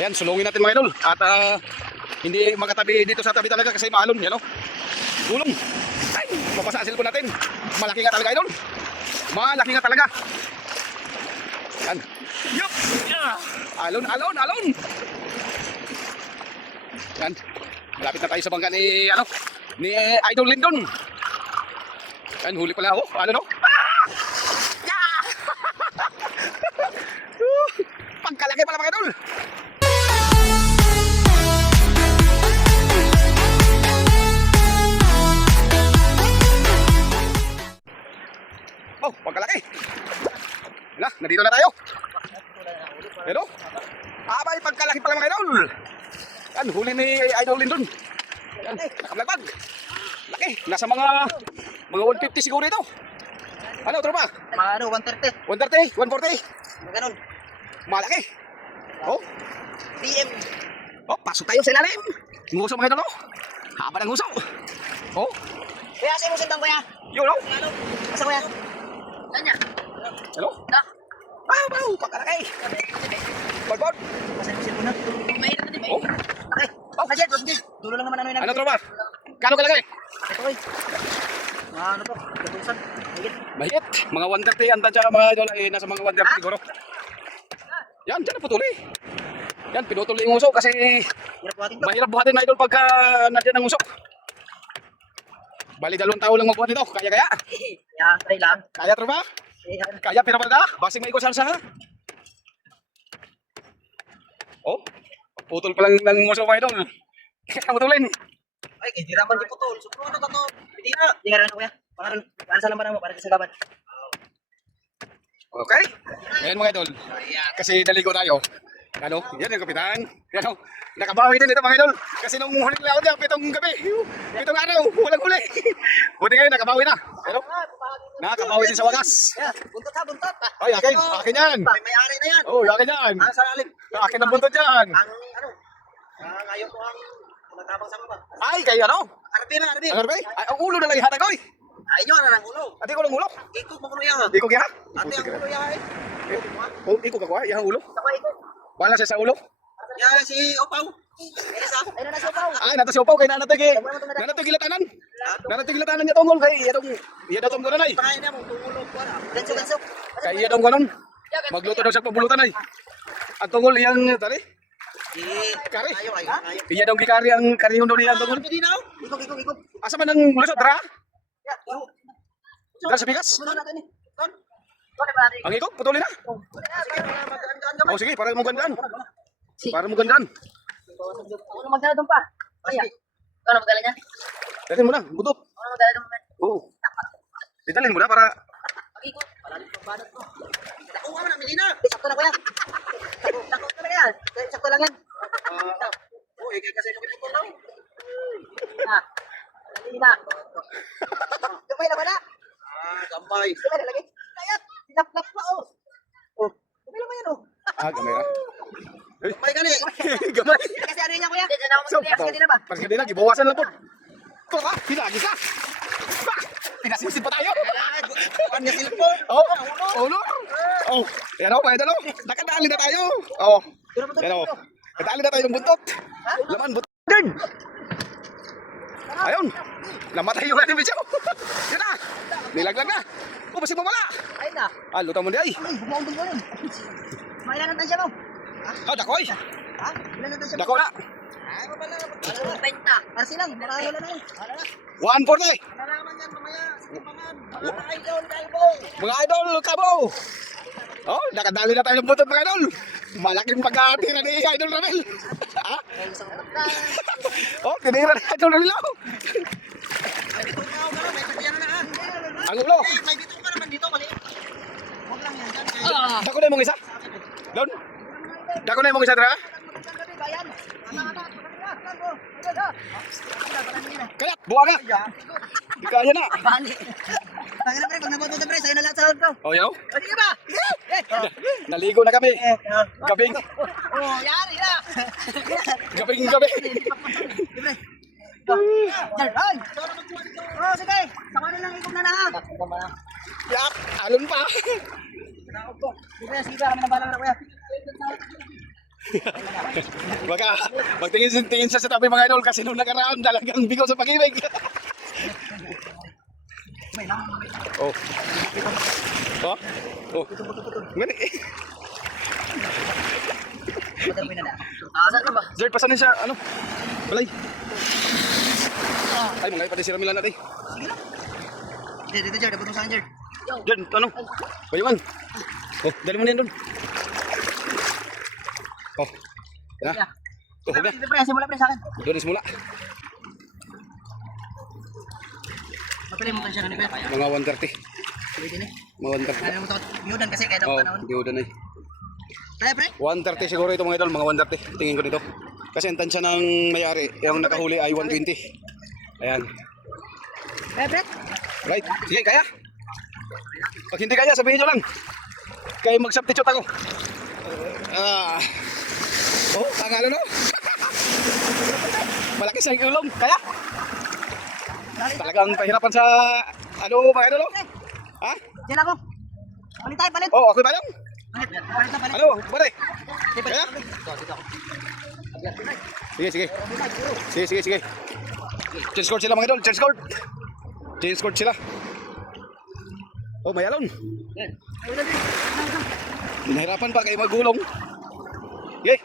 Ayan, sulungin natin mga idol. At hindi makatabi dito sa tabi talaga kasi maalon. Yan o. Gulong. Ay, mapasa ang cellphone natin. Malaki nga talaga idol. Malaki nga talaga. Yan. Yup. Alon, alon, alon. Yan. Lapit na tayo sa bangka ni, ni Idol Lindon. Yan, huli pala ako. Ano no? Pagkalaki pala mga idol. Oh, pagkalaki. Wala, nandito na tayo. Pero, abay, pagkalaki pala mga idol. Yan, huli ni Idol Lindon. Yan, nakablagpag. Laki, nasa mga 150 siguro ito. Ano, tropa? Mga 130. 130, 140. Ganun. Malaki. Oh, PM. oh, pasok tayo sa ilalim. Nguso mga idol, oh. Haba ng nguso. Oh, Kuya, sa'yo mo sintang kuya. yun, oh. Ano? Asa kuya? Saan niya? Ano? Na. Wow, pagkalaki. Balbon. Asa mo sintang na? Mahirap na din ba? Oh, Okay. Oh, Majed. Dulo lang naman ano yun. ano tropa? Kano kalaki? Ito koy. Ano to? Gatusan. Higit. Mahit. Mga 130 ang tansya mga idol. Eh, nasa mga 130 siguro. Yan, dyan naputuli. Yan, pinutuli yung usok kasi Hirap buhatin to. mahirap buhatin na idol pagka nandiyan ang usok. Bali, 2 taon lang magbuhat ito. Kaya. Yan, try lang. Kaya tropa? Yan. Kaya pinapalda. Basing may ikusan sa. Oh, putol pa lang ng usok mga idol. Kaya putulin. Ay, kaya diraman di putol. Supo ano ka to? Hindi na. Hindi ka rin kuya. Para sa lambaran mo, para sa gaban. Okay. Ayan mga idol. Kasi naligo tayo. Ano? Yan yung kapitan. Yan o. Nakabawi din ito mga idol. Kasi nung huli nila ako dyan, 7 gabi. 7 araw. Walang huli. Buti ngayon, nakabawi na. Ano? Nakabawi din sa wagas. Yeah, buntot ha, buntot. Ay, akin. Akin yan. May-ari na yan. Oh, akin yan. Sa alim. Akin ang buntot yan. Ang ano? Ngayon ko ang magtabang sa baba. Ay, kayo ano? Arbi na, arbi. Ano ba? Ay, ang ulo na lang ihatag ko eh. Ay, nyo na ng ulo. Ati ko lang ulo. Ikot mo kuno yan. Di ko kaya. Ate, ang ulo yan eh. Oh, di ko kakuha. Yang ulo. Sakay ko. Wala siya sa ulo. Yan si Opaw. Ay, na si Opaw. Ay, nato si Opaw kay nanatigi. Nanatigi gilatanan. Nanatigi gilatanan niya tungol kay iya daw tungol na ay. Pakain niya mong tumulo ko na. Ganso, ganso. Kay iya daw ganon. Magluto daw siya pabulutan ay. Ang tungol iyang tali. Kari. Ayo. Iya daw gikari ang karihon daw niya ang tungol. Pwede na. Ikot. Asa man ang lusot dra? Yeah. Dra sa bigas. Sumunod natin eh. Ton. Ang ikot putulin na. Oh sige, para mo gandaan. Para mo gandaan. Ano magdala doon pa? Ay, ano magdala niya? Dalhin mo na, butot. Ano magdala doon? Oo. Ditalhin mo na para Ikot. Malalim pang banat mo. Nakuha mo na, Melina. Sakto na kuya. Sakto talaga yan. Sakto lang yan. oh, kasi putol daw. Ah. Melina. Gabay na ba na? Gambay. Gabay na lagi. Kaya, lap-lap pa oh. Oh. Gabay lang ba yan oh? Gamay na. Gabay ka ni. Gamay. Kasi ano niya kuya? So, kasi kanina, gibawasan lang po. Ito ka, pinagi ka. Pinasisid pa tayo. Kuhan niya silpon. Oh, ulo. Oh, yan o, pwede no. Nakadali na tayo. Oh, yan o. Nakadali na tayo ng buntot. Laman buntot din. Ayun. Namatay yung ating video. Yan na. Nilaglag na. Oh, basi mo wala. Ayun na. Ah, lutang mo di ay. Ay, bumaong din ko rin. Mailan ang tansya mo? Ah, dakoy. Ha? Ilan ang tansya mo? Dako na. Ay, mabala. Benta. Arsi lang. Wala na eh. Wala na. 140. Nalaman yan mamaya. Sitimbangan. Mga idol, kaibong. Mga idol, kabo. Oh, nakadali na tayo ng buntot mga idol. Malaking pagkatira ni Idol Ramel. Ha? Oh, tinira ni Idol Ramel. May bitong ka ako may sakyan na ha. Ang ulo. May bitong ka naman dito, mali. Huwag lang yan dyan. Dako na yung mga isa. Doon. Dako na yung mga isa tara. Bayan. Kaya, buwa ka. Di kaya na. Bali. Tangina pre, pag naboto pre, sa'yo na lahat sa hod ko. Oh, yaw. O, sige ba? Naligo na kami. Gabing. Oh, yari na. Gabing gabi. Libre. Diyan, ay. Oh, sige. Saka na lang ikot na na ha. Yak, alon pa. Sige, sige, kami na balang na kuya. Baka magtingin siya sa tabi mga idol kasi nung nakaraan talagang bigo sa pag-ibig. Oh. Oh. Oh. Ngani. Saan ka ba? Zerd, pasan siya, ano? Balay. Ay, mga pati si Ramilan natin. Sige lang. Dito, Jerd. Abot mo sa akin, Jerd. Zerd, ano? Bayuan. Oh, dali mo na yan doon. Oh. Yan na. Oh, huwag na. Pre, simula pre sa akin. Doon is mula. Mapalimutan siya na ni Kuya. Mga 130. Pwede na eh. Mga 130. Nalimutan ko. Biyudan kasi kahit ako Oh, panahon. biudan na eh. Pre, pre. 130 siguro ito mga idol, mga 130. Tingin ko dito. Kasi ang tansya ng mayari, yung nakahuli ay 120. Ayan. Pre. Right. Sige, kaya. Pag hindi kaya, sabihin nyo lang. Kaya mag-substitute ako. Oh, tangalo no? Malaki sa ilong. Kaya? Talagang pahirapan sa ano mga idol, no? Ha? Diyan ako. Palit tayo, palit. Oh, ako ba lang? Palit na, palit. Ano? Pare? Dito, Kaya? dito ako. Sige. Sige. Change court sila mga idol, change court. Change court sila. Oh, may alon. Nahirapan pa kayo magulong. Sige.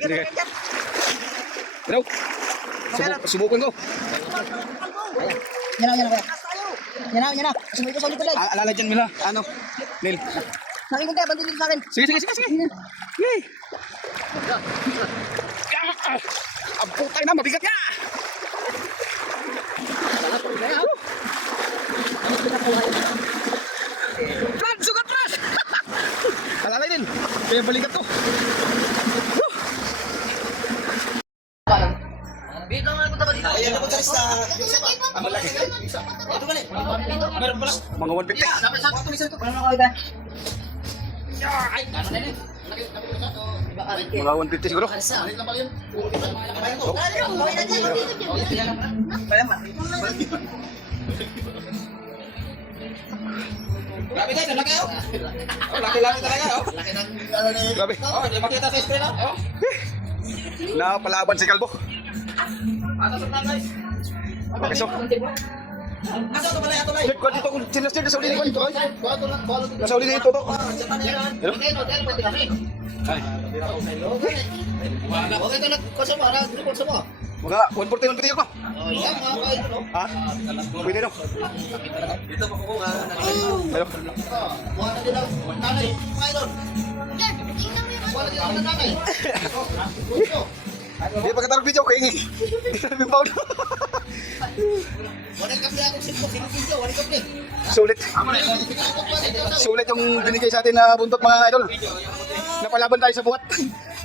Sige. Ano? Subukan ko. Yan na, Kuya. Yan na. Sumuwi ko sa ulit ulit. Alala dyan Mila. Ano? Nil. Sa akin, Kuya. Bandin dito sa akin. Sige. Yay. Ang putay na, mabigat ka. Brad, sugat Brad. Alalay din. Kaya balikat ko. Dito nga punta ba dito? Ayan na punta sa Malaki. Ito ba ni? Meron pala. Mga 150. Sabi sa akin ito. Paano ako ito? Ay, ano na yun? Mga 150 siguro. Grabe guys, laki oh. Laki talaga, oh. Grabe. Oh, hindi makita sa screen oh. Napalaban si Kalbo. Atas na guys. Okay, so. Asa to pala ato lay. Check ko dito kung sinas dito sa uli ni Kalbo. Bato na, balo dito. Sa uli dito to. Hello. Hotel pwede kami. Ay. Okay to na kasi para grupo sa mo. Mga 140 150 ako. Oh, yan mga kayo no. Ha? Pwede no. Dito pa ko nga. Ayo. Wala na din ako. Nanay, kayo doon. Wala din ako na nanay. Di pa katarong video kay Ingi. Sabi pa ulo. Wala kasi ako sinipin wala kasi. Sulit. Sulit yung binigay sa atin na buntot mga idol. Napalaban tayo sa buhat.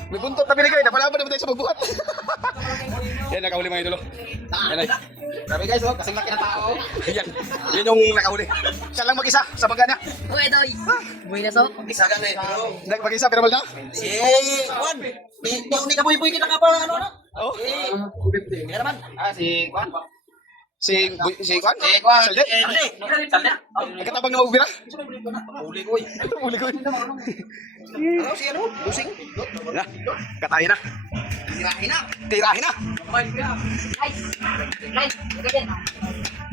May buntot na binigay, napalaban naman tayo sa magbuhat. Yan, nakahuli mga idol. Yan ay. Grabe guys, oh, kasing laki na tao. Yan. Yan yung nakahuli. Siya lang mag-isa sa baga niya. Uy, doy. Buhay na so. Isa ka na pero. Mag-isa pero wala na. Si Juan. Ni kaboy-boy kita ka pa ano na? Oh. Kaya naman. Si Juan. Si Kwan? Si Juan. Salde? Salde. Nagkatabang na magbira? Uli ko. Uli ko. Ano si ano? Busing. Na, katayin na. Tirahin na. Tirahin na. Guys, ganyan.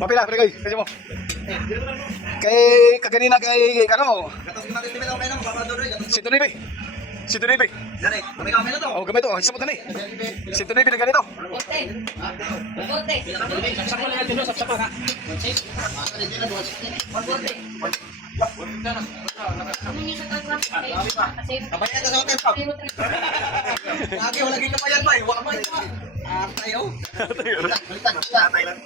Mapila, pre, kasi mo. Kay kaganina kay ano? Gatos natin dito tayo ng papador. Si Tunibe. Si Tunibe. Dali, kami kami na to. Oh, gamito. Isipot na ni. Si Tunibe na ganito. Sapa na dito, sapa ka. Kabayan ka sa hotel pa. Lagi wala gyud kabayan pa, wa man. Tayo. Tatay lang.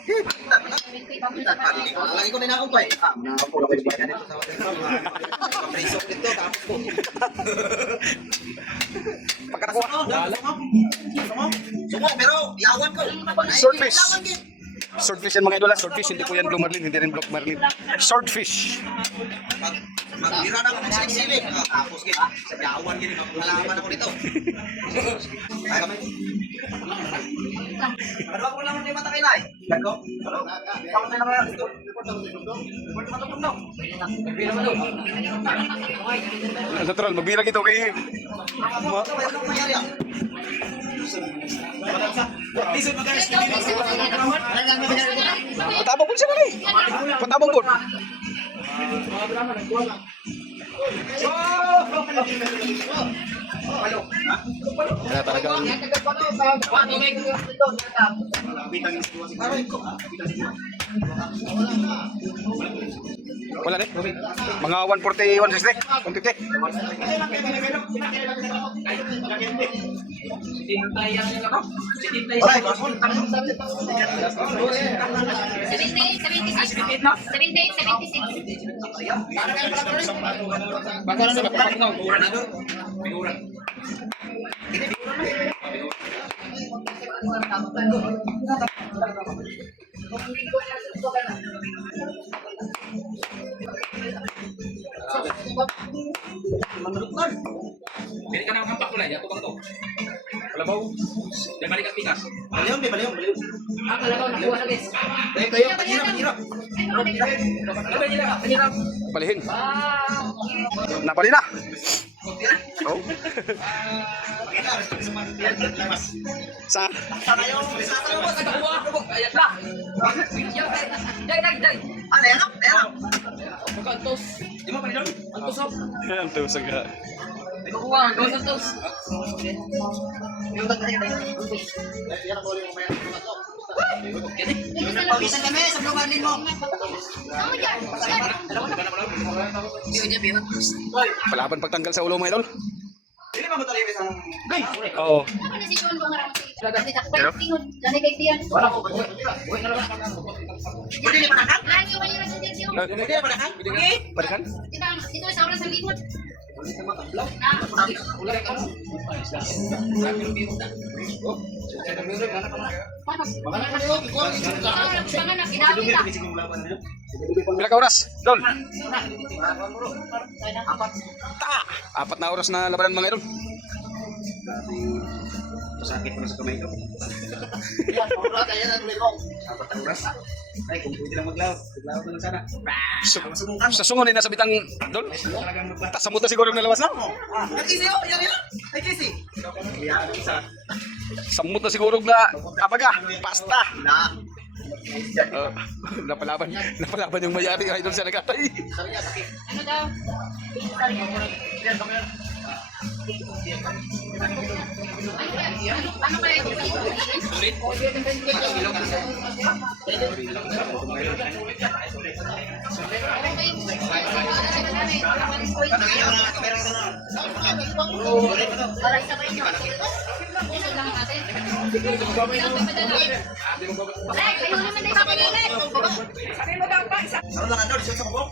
Lagi ko na akong pa. Napulo ko ba dito sa hotel. Preso dito tapos. Pagkatakuha. Sumo, pero yawan ko. Swordfish. Swordfish yan mga idol. Swordfish. Hindi po yan blue marlin. Hindi rin blue marlin. Swordfish. Magbira na ako ng silik-silik. Tapos kita, sa yawan gini, nalaman ako dito. Ay, kamay. Ano ako lang hindi mata kainay? Gago? Ano? Pakatay na kaya dito. Report naman ito daw. Magbira naman daw. Natural, mabilang ito kay... Ano nangyari ah? Lisod magalis. Patabang po siya na eh. Patabang po. Kaya talagang... Wala eh. Mga 140, 160, 150. Alright, Bili ka ng hampak kulay, ako bang to? Kalabaw. Yan balik ang pikas. baliw. Ah, kalabaw, nakuha na guys. Kayo, panira. Palihin. Napali na. Oh. Sa Ayan na. Ano yan? Magkantos. Di mo pa nilon? Ang tusok. Ayan, tusag ka. Kukuha, ang tos. Pawisan kami sa blue garden mo. Palaban pagtanggal sa ulo mo, idol. Hindi ba mo tayo isang... Oo. Pwede ni panakan? Pwede panakan? Balikan? Dito sa oras ng limot. Pila ka oras? Dol? Apat na oras na labanan mga idol. Sakit mo sa kamay ko. Apat na oras. Ay, kung pwede lang maglaw. Maglaw ko lang sana. Sa sungon din nasa bitang dol. Sa muta siguro nalawas na. Ay, kisi oh! Yan. Ay, kisi. Sa muta siguro na apaga, pasta. Na. Napalaban yung mayari idol sa nagatay. Ano daw? Ano kaya ito? Ano lang ano? Disot sa kubok?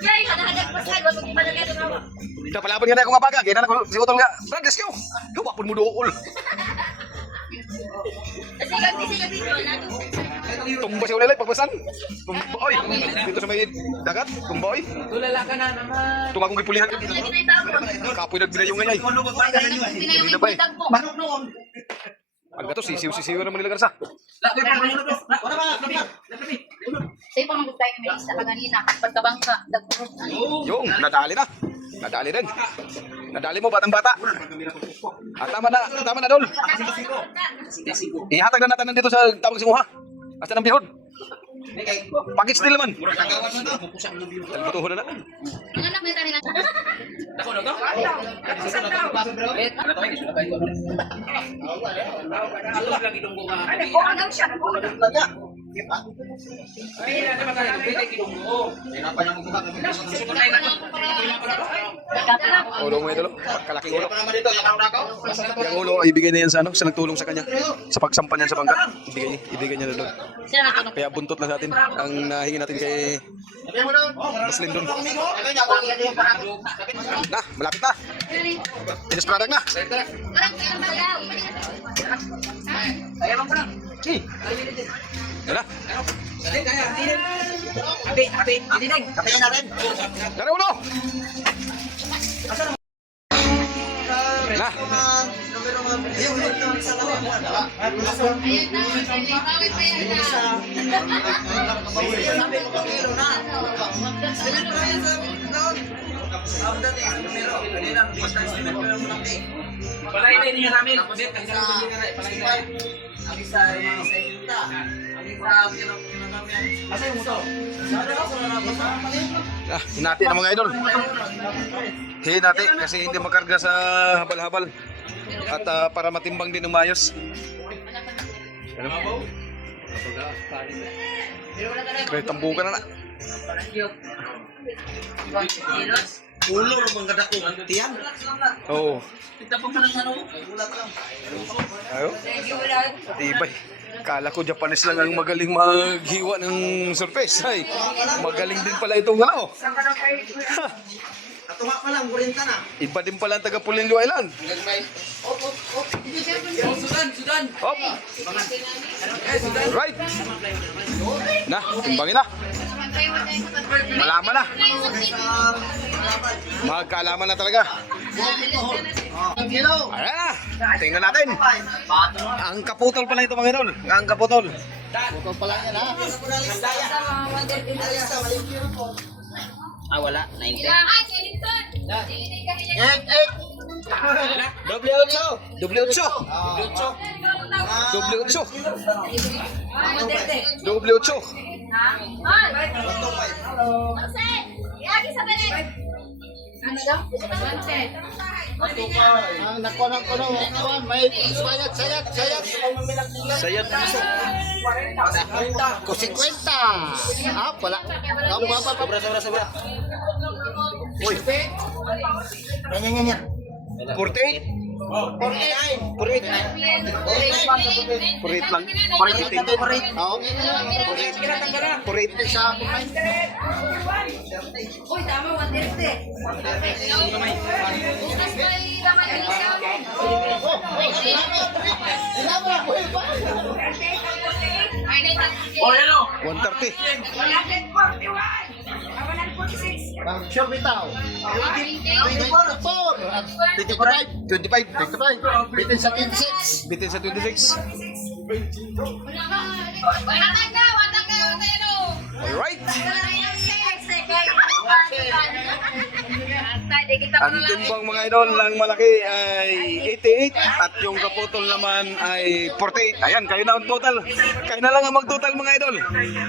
Yay, hadahadag pasag, wag mo palagay ito nawa. Napalaban nga na akong apaga. Kaya na ako si Utol nga. Brad, let's go. Hawapon mo dool. Kasi ganti dito, Tumba siya ulit pagpasan. Tumboy. Dito sa may dagat. Tumboy. Tulala ka na naman. Tung akong gipulihan. lagi na itapon. Kapoy nagbinayong ngayay. Ano ba pa kayo? Hindi na pa eh. Manok noon. Ang gato, sisiw naman nila karsa. Wala ba? Sa'yo pa mag tayo may isa ka ganina. Pagkabangka, dagpurot. Yung, nadali na. Nadali rin. Nadali mo, batang-bata. Tama na, Dol. Ihatag na natin dito sa tawag singuha. Hasta ng bihod. Package deal naman. Talbutuhon na na. Ang anak may kanila. Ako na to? Ano to? Isulat tayo. Isulat lagi dong bunga. Hanggang siya. Ay, hindi naman tayo. Pwede kinungo. Hirapan niya magbuka. Susunod tayo na to. Ulo mo ito, kalaking ulo. Pa naman dito, nakaw. Yung ulo, ibigay na yan sa nagtulong sa kanya. Sa pagsampa niyan sa bangka. Ibigay niya na doon. Sila na tulong. Kaya buntot na sa atin. Ang nahingi natin kay Muslim doon. Na, malapit na. Finished product na. Parang kaya malaw. Ayaw mo na. Yan na. Dali, kaya. Hati, Ding. Hatihin natin. Dari uno. Nah. Ayun, isa na lang. Ayun na, nalilawin pa yan na. Sabi ko, kilo na. Palay niya namin. Kasi kasi palay. Hinati na mga idol. Hinati kasi hindi makarga sa habal-habal. At para matimbang din ng maayos. Kaya tambukan na na. Ulo ng mga dako. Tiyan. Oo. Kita pa ng ano. Ayo. Tibay. Kala ko Japanese lang ang magaling maghiwa ng surface. Ay, magaling din pala itong ano. Katuwa pa lang, burin ka na. Iba din pala ang taga Pulinlo Island. Sudan. Hop. Right. Na, timbangin na. Malaman na. Magkaalaman na talaga. Ayan na. Tingnan natin. Ang kaputol pala ito mga idol. Ang kaputol. Kaputol pala yan ha. Wala. 90. Ay, Selinton! Doble 8. Doble 8. Doble 8. Doble 8. Ano daw? Sayat. Sobra. Uy. Yan. 48. 48. 48 lang. 48. 48 sa Uy, tama, 130. Bukas may laman din sa amin. Oh, yan o. 130. Sure bitaw. 25. Bitin sa 26. Bitin sa 26. Alright. Ang timbang mga idol ng malaki ay 88 at yung kaputol naman ay 48. Ayan, kayo na ang total. Kayo na lang ang mag-total mga idol.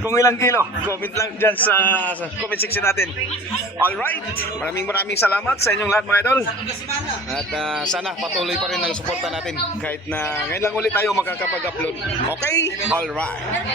Kung ilang kilo, comment lang dyan sa comment section natin. Alright, maraming salamat sa inyong lahat mga idol. At sana patuloy pa rin ang suporta natin kahit na ngayon lang ulit tayo makakapag-upload. Okay? Alright.